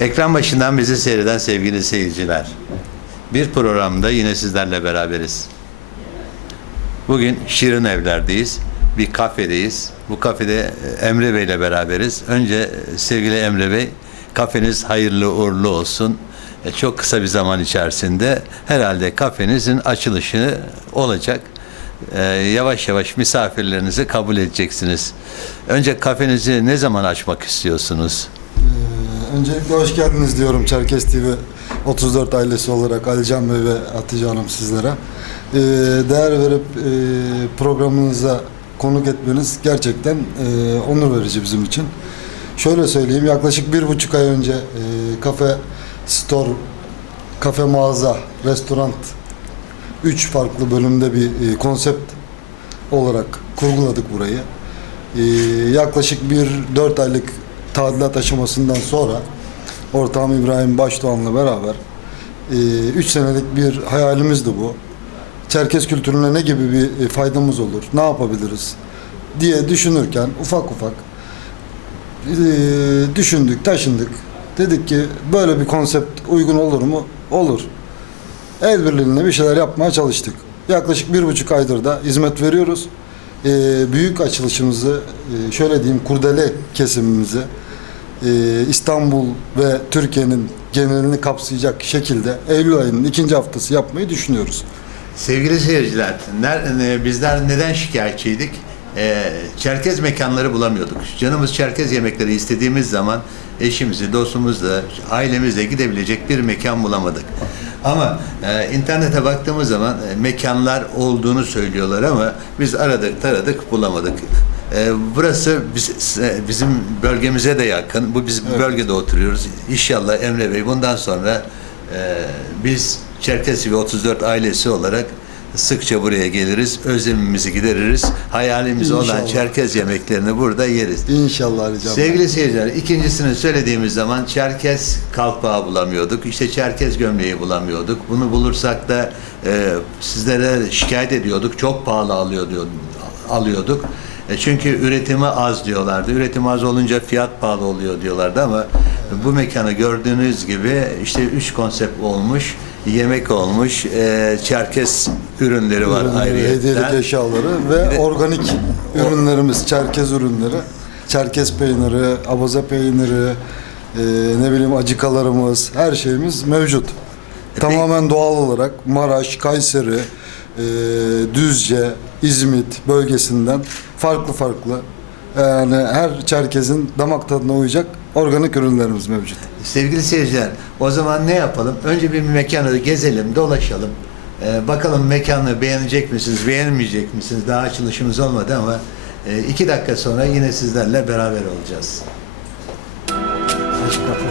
Ekran başından bizi seyreden sevgili seyirciler. Bir programda yine sizlerle beraberiz. Bugün Şirin Evler'deyiz. Bir kafedeyiz. Bu kafede e, Emre Bey ile beraberiz. Önce e, sevgili Emre Bey, kafeniz hayırlı uğurlu olsun. E, Çok kısa bir zaman içerisinde herhalde kafenizin açılışı olacak. Yavaş yavaş misafirlerinizi kabul edeceksiniz. Önce kafenizi ne zaman açmak istiyorsunuz? Öncelikle hoş geldiniz diyorum Çerkes TV 34 ailesi olarak Alican Bey ve Hatice Hanım sizlere. Ee, Değer verip e, programınıza konuk etmeniz gerçekten e, onur verici bizim için. Şöyle söyleyeyim yaklaşık bir buçuk ay önce e, kafe store, kafe mağaza, restoran üç farklı bölümde bir konsept olarak kurguladık burayı. Yaklaşık bir dört aylık tadilat aşamasından sonra ortağım İbrahim Başdoğan'la beraber 3 senelik bir hayalimizdi bu. Çerkez kültürüne ne gibi bir e, faydamız olur, ne yapabiliriz diye düşünürken ufak ufak e, düşündük, taşındık. Dedik ki böyle bir konsept uygun olur mu? Olur. El birliğiyle bir şeyler yapmaya çalıştık. Yaklaşık bir buçuk aydır da hizmet veriyoruz. Ee, büyük açılışımızı, e, şöyle diyeyim kurdele kesimimizi e, İstanbul ve Türkiye'nin genelini kapsayacak şekilde Eylül ayının ikinci haftası yapmayı düşünüyoruz. Sevgili seyirciler, e, bizler neden şikayetçiydik? Ee, Çerkez mekanları bulamıyorduk. Canımız Çerkez yemekleri istediğimiz zaman eşimizi, dostumuzla, ailemizle gidebilecek bir mekan bulamadık. Ama e, internete baktığımız zaman e, mekanlar olduğunu söylüyorlar ama biz aradık, taradık, bulamadık. E, burası biz, bizim bölgemize de yakın. Bu biz bu bölgede oturuyoruz. İnşallah Emre Bey bundan sonra e, biz Çerkez ve 34 ailesi olarak sıkça buraya geliriz, özlemimizi gideririz. Hayalimiz olan İnşallah. Çerkez yemeklerini burada yeriz. İnşallah Bey. Sevgili seyirciler, ikincisini söylediğimiz zaman Çerkez kalpağı bulamıyorduk. İşte Çerkez gömleği bulamıyorduk. Bunu bulursak da e, sizlere şikayet ediyorduk. Çok pahalı alıyor diyor, alıyorduk. E, çünkü üretimi az diyorlardı. Üretim az olunca fiyat pahalı oluyor diyorlardı ama bu mekanı gördüğünüz gibi işte üç konsept olmuş. Yemek olmuş, e, Çerkez ürünleri var Ürünleri. Hediyelik eşyaları ve de- organik ürünlerimiz, Çerkez ürünleri. Çerkez peyniri, abaza peyniri, e, ne bileyim acıkalarımız, her şeyimiz mevcut. Tamamen doğal olarak Maraş, Kayseri, e, Düzce, İzmit bölgesinden farklı farklı yani her Çerkez'in damak tadına uyacak organik ürünlerimiz mevcut. Sevgili seyirciler, o zaman ne yapalım? Önce bir mekanı gezelim, dolaşalım. Ee, bakalım mekanı beğenecek misiniz, beğenmeyecek misiniz? Daha açılışımız olmadı ama e, iki dakika sonra yine sizlerle beraber olacağız. Aç kapatsana.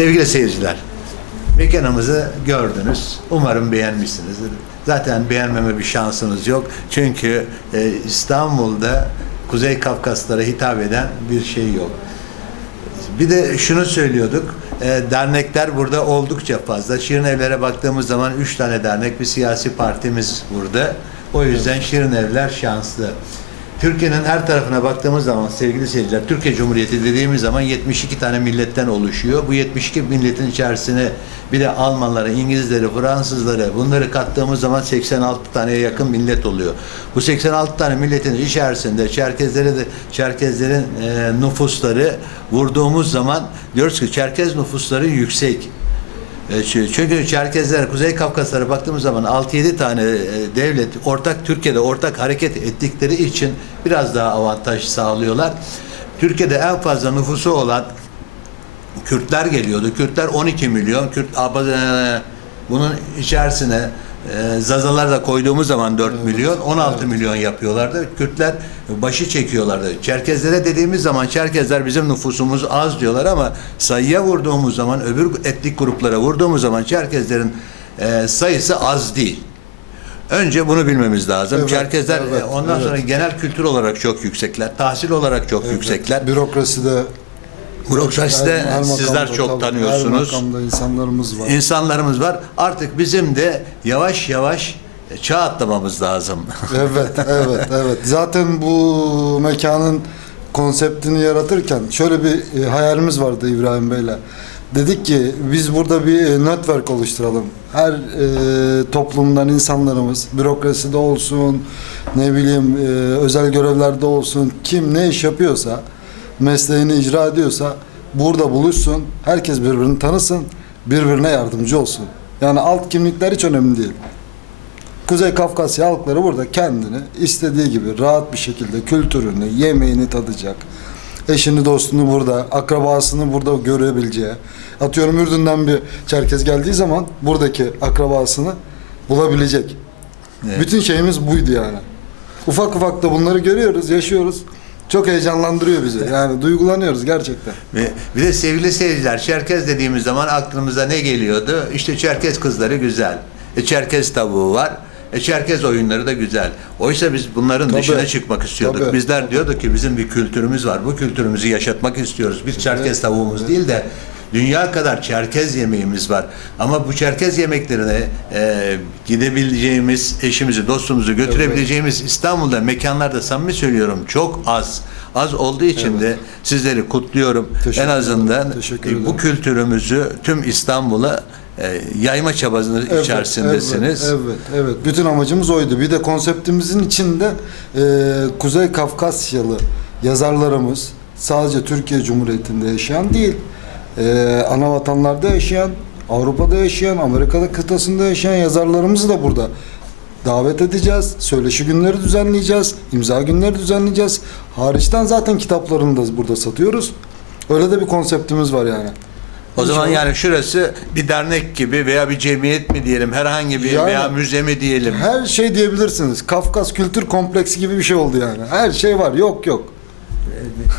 Sevgili seyirciler, mekanımızı gördünüz. Umarım beğenmişsinizdir. Zaten beğenmeme bir şansınız yok. Çünkü e, İstanbul'da Kuzey Kafkaslara hitap eden bir şey yok. Bir de şunu söylüyorduk. e, dernekler burada oldukça fazla. Şirin Evler'e baktığımız zaman 3 tane dernek, bir siyasi partimiz burada. O yüzden Şirin Evler şanslı. Türkiye'nin her tarafına baktığımız zaman sevgili seyirciler, Türkiye Cumhuriyeti dediğimiz zaman 72 tane milletten oluşuyor. Bu 72 milletin içerisine bir de Almanları, İngilizleri, Fransızları bunları kattığımız zaman 86 taneye yakın millet oluyor. Bu 86 tane milletin içerisinde Çerkezleri de Çerkezlerin e, nüfusları vurduğumuz zaman diyoruz ki Çerkez nüfusları yüksek. E, çü- Çünkü Çerkezler, Kuzey Kafkaslara baktığımız zaman 6-7 tane e, devlet ortak Türkiye'de ortak hareket ettikleri için biraz daha avantaj sağlıyorlar. Türkiye'de en fazla nüfusu olan Kürtler geliyordu. Kürtler 12 milyon. Kürt e, bunun içerisine e, Zazalar da koyduğumuz zaman 4 milyon, 16 milyon yapıyorlardı. Kürtler başı çekiyorlardı. Çerkezlere dediğimiz zaman Çerkezler bizim nüfusumuz az diyorlar ama sayıya vurduğumuz zaman öbür etnik gruplara vurduğumuz zaman Çerkezlerin e, sayısı az değil. Önce bunu bilmemiz lazım. Evet, Çerkezler e, evet, ondan evet. sonra genel kültür olarak çok yüksekler, tahsil olarak çok yüksekler. Bürokraside Bürokraside her sizler çok tanıyorsunuz. Her insanlarımız var. İnsanlarımız var. Artık bizim de yavaş yavaş çağ atlamamız lazım. evet, evet, evet. Zaten bu mekanın konseptini yaratırken şöyle bir e, hayalimiz vardı İbrahim Bey'le. Dedik ki biz burada bir e, network oluşturalım. Her e, toplumdan insanlarımız, bürokraside olsun, ne bileyim e, özel görevlerde olsun, kim ne iş yapıyorsa, mesleğini icra ediyorsa burada buluşsun, herkes birbirini tanısın, birbirine yardımcı olsun. Yani alt kimlikler hiç önemli değil. Kuzey Kafkasya halkları burada kendini istediği gibi rahat bir şekilde kültürünü, yemeğini tadacak. Eşini, dostunu burada, akrabasını burada görebileceği. Atıyorum Ürdün'den bir Çerkez geldiği zaman buradaki akrabasını bulabilecek. Evet. Bütün şeyimiz buydu yani. Ufak ufak da bunları görüyoruz, yaşıyoruz. Çok heyecanlandırıyor bizi. Yani duygulanıyoruz gerçekten. Ve bir de sevgili seyirciler, Çerkez dediğimiz zaman aklımıza ne geliyordu? İşte Çerkez kızları güzel. E, Çerkez tavuğu var. E, Çerkez oyunları da güzel. Oysa biz bunların Tabii. dışına çıkmak istiyorduk. Tabii. Bizler diyorduk ki bizim bir kültürümüz var. Bu kültürümüzü yaşatmak istiyoruz. Biz Çerkez tavuğumuz değil de dünya kadar Çerkez yemeğimiz var. Ama bu Çerkez yemeklerine e, gidebileceğimiz, eşimizi, dostumuzu götürebileceğimiz İstanbul'da mekanlarda samimi söylüyorum çok az. Az olduğu için de sizleri kutluyorum. Teşekkür en azından e, bu kültürümüzü tüm İstanbul'a e, yayma çabasının Evet, içerisindesiniz. Evet, evet, evet. Bütün amacımız oydu. Bir de konseptimizin içinde e, Kuzey Kafkasyalı yazarlarımız sadece Türkiye Cumhuriyeti'nde yaşayan değil, e, ana vatanlarda yaşayan, Avrupa'da yaşayan, Amerika'da kıtasında yaşayan yazarlarımızı da burada davet edeceğiz. Söyleşi günleri düzenleyeceğiz. imza günleri düzenleyeceğiz. Hariçten zaten kitaplarını da burada satıyoruz. Öyle de bir konseptimiz var yani. O zaman yani şurası bir dernek gibi veya bir cemiyet mi diyelim, herhangi bir Yani- veya müze mi diyelim. Her şey diyebilirsiniz. Kafkas Kültür Kompleksi gibi bir şey oldu yani. Her şey var. Yok yok.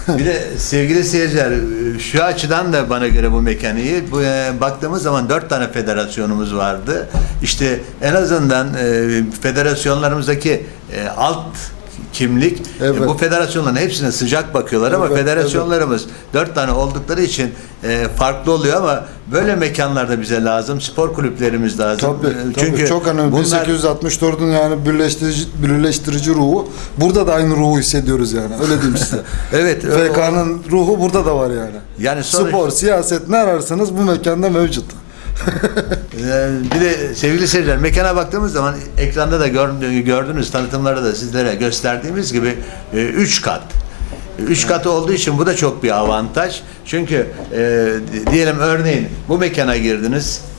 Bir de sevgili seyirciler şu açıdan da bana göre bu mekan iyi. Bu, e, baktığımız zaman dört tane federasyonumuz vardı. İşte en azından e, federasyonlarımızdaki e, alt kimlik e, Evet. bu federasyonların hepsine sıcak bakıyorlar ama Evet, federasyonlarımız dört tane oldukları için e, farklı oluyor ama böyle mekanlarda bize lazım. Spor kulüplerimiz lazım. Tabii, E, tabii. Çünkü çok önemli. bunlar 1864'ün yani birleştirici, birleştirici ruhu. Burada da aynı ruhu hissediyoruz yani. Öyle diyeyim size. evet FK'nın ruhu burada da var yani. yani sonuç- Spor, siyaset ne ararsanız bu mekanda mevcut. Ee, bir de sevgili seyirciler mekana baktığımız zaman ekranda da gör- gördüğünüz tanıtımlarda da sizlere gösterdiğimiz gibi 3 kat. 3 katı olduğu için bu da çok bir avantaj. Çünkü e, diyelim örneğin bu mekana girdiniz e,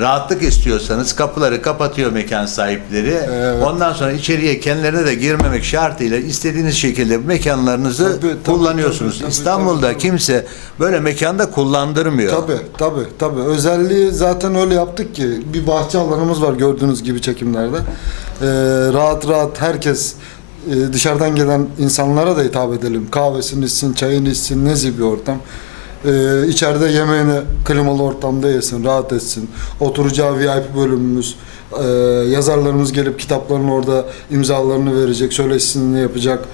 rahatlık istiyorsanız kapıları kapatıyor mekan sahipleri. Evet. Ondan sonra içeriye kendilerine de girmemek şartıyla istediğiniz şekilde mekanlarınızı Tabii, tabii, kullanıyorsunuz. tabii, tabii, İstanbul'da tabii. kimse böyle mekanda kullandırmıyor. Tabii tabii tabii. Özelliği zaten öyle yaptık ki bir bahçe alanımız var gördüğünüz gibi çekimlerde. Ee, rahat rahat herkes e, dışarıdan gelen insanlara da hitap edelim. Kahvesini içsin, çayını içsin, nezih bir ortam. Ee, içeride yemeğini klimalı ortamda yesin, rahat etsin. Oturacağı VIP bölümümüz, ee, yazarlarımız gelip kitaplarını orada imzalarını verecek, söyleşisini yapacak.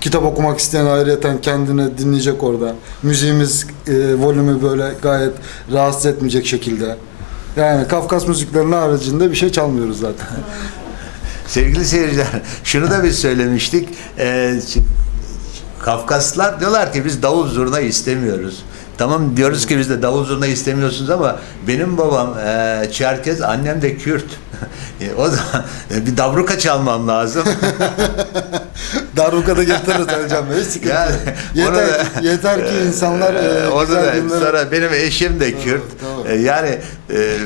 Kitap okumak isteyen ayrıyeten kendini dinleyecek orada. Müziğimiz e, volümü böyle gayet rahatsız etmeyecek şekilde. Yani Kafkas müziklerinin haricinde bir şey çalmıyoruz zaten. Sevgili seyirciler, şunu da biz söylemiştik. Ee, Kafkaslılar diyorlar ki biz davul zurna istemiyoruz. Tamam diyoruz ki biz de davul zurna istemiyorsunuz ama benim babam e, Çerkez, annem de Kürt. E, o zaman e, bir dabruka çalmam lazım. Darbuka'da getiririz Ercan Bey. sıkıntı Yani yeter, da- ki, yeter ki insanlar e, güzel da günlere- sonra benim eşim de Kürt. tamam. Ee, yani e,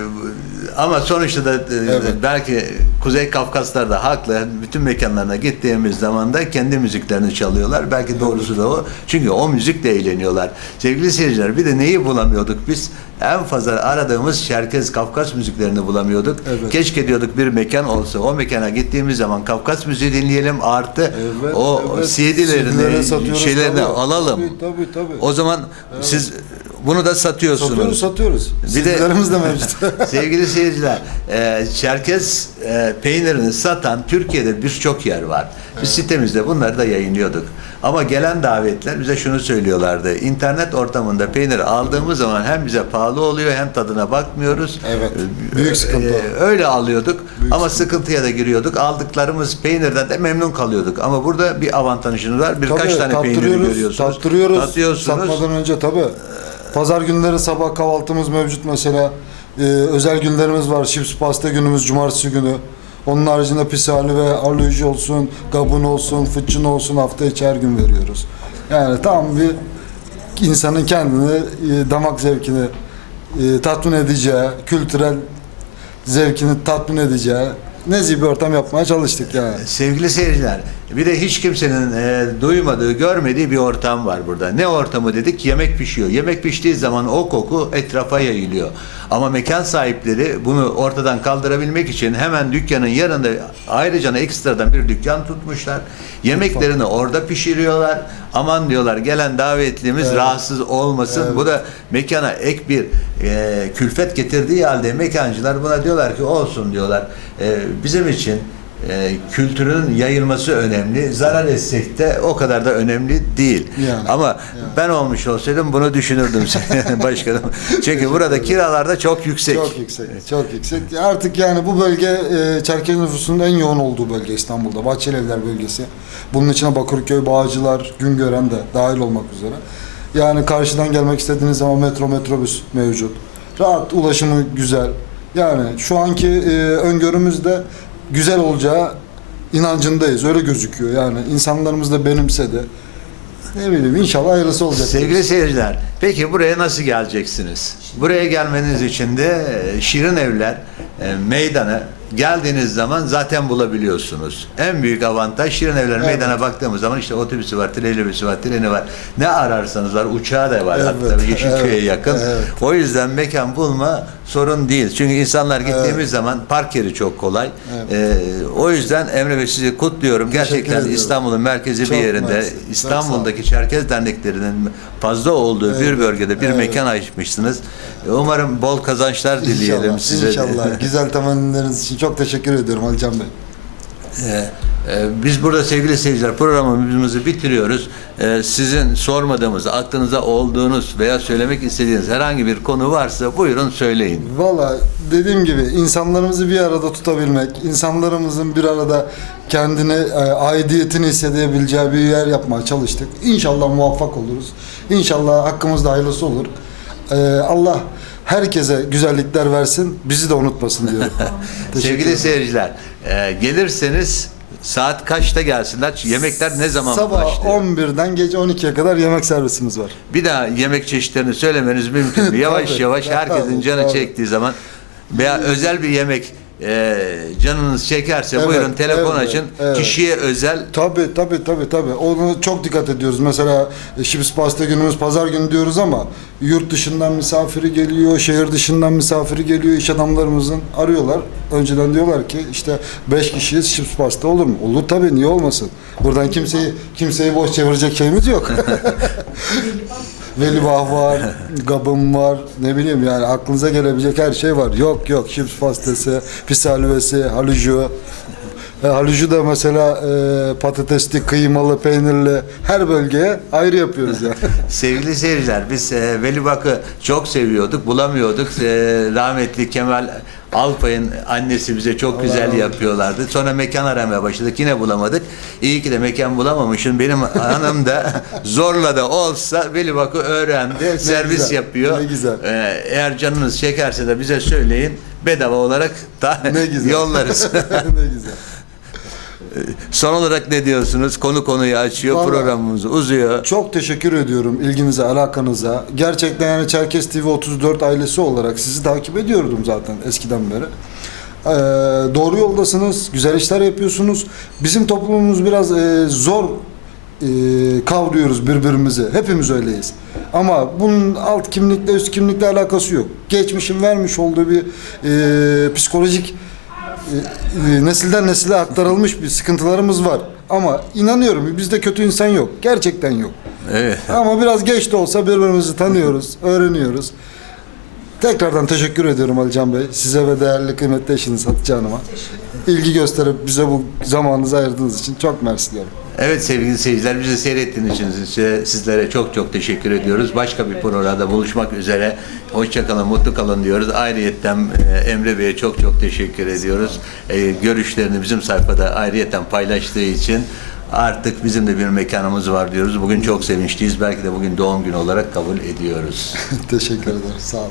ama sonuçta da e, Evet. belki Kuzey Kafkaslar da haklı. Bütün mekanlarına gittiğimiz zaman da kendi müziklerini çalıyorlar. Belki doğrusu da o. Çünkü o müzikle eğleniyorlar. Sevgili seyirciler bir de neyi bulamıyorduk biz? En fazla aradığımız Çerkez Kafkas müziklerini bulamıyorduk. Evet. Keşke diyorduk bir mekan olsa. O mekana gittiğimiz zaman Kafkas müziği dinleyelim artı Evet, o evet. CD'lerini, CD'leri satıyoruz, şeylerini tabii. alalım. Tabii, tabii, tabii. O zaman siz bunu da satıyorsunuz. Satıyoruz, satıyoruz. Bir de- de mevcut. Sevgili seyirciler, e, Çerkez e, peynirini satan Türkiye'de birçok yer var. Biz sitemizde bunları da yayınlıyorduk. Ama gelen davetler bize şunu söylüyorlardı. İnternet ortamında peynir aldığımız zaman hem bize pahalı oluyor hem tadına bakmıyoruz. Evet, E, büyük sıkıntı e, öyle alıyorduk ama sıkıntıya da giriyorduk. Aldıklarımız peynirden de memnun kalıyorduk. Ama burada bir avantajınız var. Birkaç Tabii, tane peyniri görüyorsunuz. Tattırıyoruz. Tatıyorsunuz. Satmadan önce tabii. Pazar günleri sabah kahvaltımız mevcut mesela. Ee, özel günlerimiz var. Chips pasta günümüz cumartesi günü. Onun haricinde pisali ve arluyucu olsun, gabun olsun, fıçın olsun hafta içi her gün veriyoruz. Yani tam bir insanın kendini, e, damak zevkini e, tatmin edeceği, kültürel zevkini tatmin edeceği nezih bir ortam yapmaya çalıştık yani. Sevgili seyirciler, bir de hiç kimsenin e, duymadığı, görmediği bir ortam var burada. Ne ortamı dedik? Yemek pişiyor. Yemek piştiği zaman o koku etrafa yayılıyor. Ama mekan sahipleri bunu ortadan kaldırabilmek için hemen dükkanın yanında ayrıca ekstradan bir dükkan tutmuşlar. Yemeklerini orada pişiriyorlar. Aman diyorlar gelen davetlimiz rahatsız olmasın. Bu da mekana ek bir e, külfet getirdiği halde mekancılar buna diyorlar ki olsun diyorlar. E, bizim için e, kültürün yayılması önemli. Zarar etsek de o kadar da önemli değil. Yani, Ama ben olmuş olsaydım bunu düşünürdüm başkanım. Çünkü burada kiralar da çok yüksek. Çok yüksek, çok yüksek. Artık yani bu bölge e, Çerkez nüfusunun en yoğun olduğu bölge İstanbul'da. Bahçelievler bölgesi. Bunun içine Bakırköy, Bağcılar, Güngören de dahil olmak üzere. Yani karşıdan gelmek istediğiniz zaman metro, metrobüs mevcut. Rahat, ulaşımı güzel. Yani şu anki e, öngörümüz de güzel olacağı inancındayız. Öyle gözüküyor. Yani insanlarımız da benimsedi. Ne bileyim inşallah hayırlısı olacak. Sevgili seyirciler, peki buraya nasıl geleceksiniz? Buraya gelmeniz için de e, Şirin Evler e, meydanı geldiğiniz zaman zaten bulabiliyorsunuz. En büyük avantaj Şirin Evler Evet. meydana baktığımız zaman işte otobüsü var, trolleybüsü var, treni var. Ne ararsanız var, uçağı da var Evet, hatta Yeşilköy'e evet, yakın. evet. O yüzden mekan bulma sorun değil. Çünkü insanlar gittiğimiz zaman park yeri çok kolay. E, o yüzden Emre Bey sizi kutluyorum. Gerçekten. İstanbul'un merkezi bir Çok yerinde mersi. İstanbul'daki Çerkez derneklerinin fazla olduğu bir Evet, bölgede bir evet. mekan açmışsınız. Umarım bol kazançlar dileyelim İnşallah, size. İnşallah. Güzel temennileriniz için çok teşekkür ediyorum Alican Bey. Ee, e, Biz burada sevgili seyirciler programımızı bitiriyoruz. Ee, Sizin sormadığımız, aklınıza olduğunuz veya söylemek istediğiniz herhangi bir konu varsa buyurun söyleyin. Valla dediğim gibi insanlarımızı bir arada tutabilmek, insanlarımızın bir arada kendini, e, aidiyetini hissedebileceği bir yer yapmaya çalıştık. İnşallah muvaffak oluruz. İnşallah hakkımızda hayırlısı olur. E, Allah herkese güzellikler versin, bizi de unutmasın diyorum. Sevgili seyirciler, e, gelirseniz saat kaçta gelsinler? Yemekler ne zaman Sabah başlıyor? 11'den gece 12'ye kadar yemek servisimiz var. Bir daha yemek çeşitlerini söylemeniz mümkün mü? Yavaş Tabii, yavaş herkesin tabii, canı tabii. çektiği zaman veya özel bir yemek e, canınız çekerse Evet, buyurun telefon evet, açın. evet. Kişiye özel Tabii tabii tabii tabii. Onu çok dikkat ediyoruz. Mesela e, Şips Pasta günümüz pazar günü diyoruz ama yurt dışından misafiri geliyor, şehir dışından misafiri geliyor. iş adamlarımızın arıyorlar. Önceden diyorlar ki işte beş kişiyiz Şips Pasta olur mu? Olur tabii niye olmasın? Buradan kimseyi kimseyi boş çevirecek şeyimiz yok. Velibah var, gabım var, ne bileyim yani aklınıza gelebilecek her şey var. Yok yok şips pastası, pis halvesi, halucu. E, halucu da mesela e, patatesli, kıymalı, peynirli her bölgeye ayrı yapıyoruz yani. Sevgili seyirciler biz e, Veli Bak'ı çok seviyorduk, bulamıyorduk. E, rahmetli Kemal Alpay'ın annesi bize çok güzel yapıyorlardı. Sonra mekan aramaya başladık. Yine bulamadık. İyi ki de mekan bulamamışım. Benim hanım da zorla da olsa Veli Bak'ı öğrendi. servis güzel, yapıyor. ne güzel. E, eğer canınız çekerse de bize söyleyin. Bedava olarak da yollarız. ne güzel. Son olarak ne diyorsunuz? Konu konuyu açıyor. Vallahi- Programımız uzuyor. Çok teşekkür ediyorum ilginize, alakanıza. Gerçekten yani Çerkes TV 34 ailesi olarak sizi takip ediyordum zaten eskiden beri. Ee, doğru yoldasınız, güzel işler yapıyorsunuz. Bizim toplumumuz biraz e, zor e, kavruyoruz birbirimizi. Hepimiz öyleyiz. Ama bunun alt kimlikle üst kimlikle alakası yok. Geçmişin vermiş olduğu bir e, psikolojik e, e, nesilden nesile aktarılmış bir sıkıntılarımız var. Ama inanıyorum bizde kötü insan yok. Gerçekten yok. Evet. Ama biraz geç de olsa birbirimizi tanıyoruz, öğreniyoruz. Tekrardan teşekkür ediyorum Alican Bey. Size ve değerli kıymetli eşiniz Hatice Hanım'a. İlgi gösterip bize bu zamanınızı ayırdığınız için çok mersi diyorum. Evet sevgili seyirciler bizi seyrettiğiniz için size- sizlere çok çok teşekkür ediyoruz. Başka bir programda buluşmak üzere. Hoşçakalın, mutlu kalın diyoruz. Ayrıyetten e, Emre Bey'e çok çok teşekkür ediyoruz. E, görüşlerini bizim sayfada ayrıyetten paylaştığı için artık bizim de bir mekanımız var diyoruz. Bugün çok sevinçliyiz. Belki de bugün doğum günü olarak kabul ediyoruz. teşekkür ederim. Sağ olun.